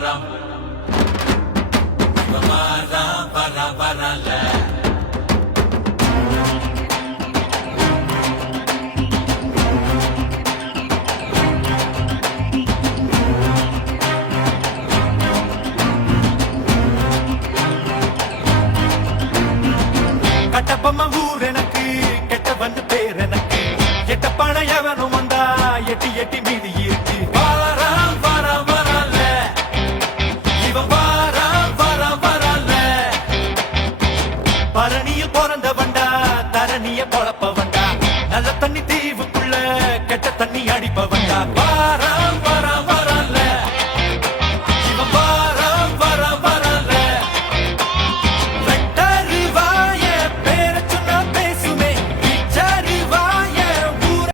வரம் வரம் வர வரல கட்டப்பம்ம ஊர் எனக்கு கெட்ட வந்து பேர் எனக்கு எட்ட பணம் எவனும் வந்தா எட்டி எட்டி